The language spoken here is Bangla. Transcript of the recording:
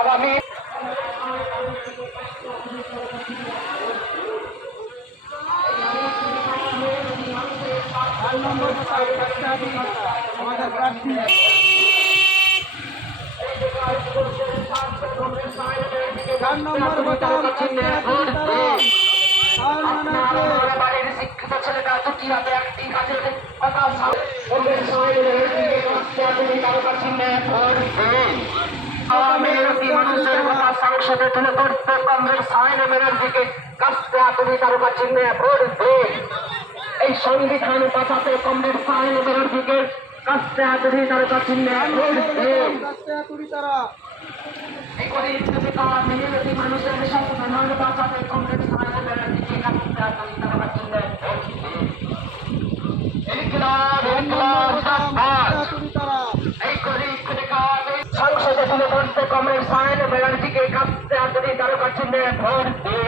আগামী আমাদের প্রার্থী চার নম্বর বোতাম বাড়ির শিক্ষিত ছেলেটা দুটি হাতে একটি কাজের কথা আওয়ামী লীগ মানুষের কথা সংসদে তুলে ধরতে কংগ্রেস সাহেবের দিকে কাস্তে তুমি তারকা চিহ্নে ভোট দিন এই সংবিধান বাঁচাতে কংগ্রেস সাহেবের দিকে কাস্তে তুমি তারকা চিহ্নে ভোট সংসদে তুলে ধরতে কংগ্রেস সাহেবের দিকে কাস্তে তুমি তারকা চিহ্নে ভোট এই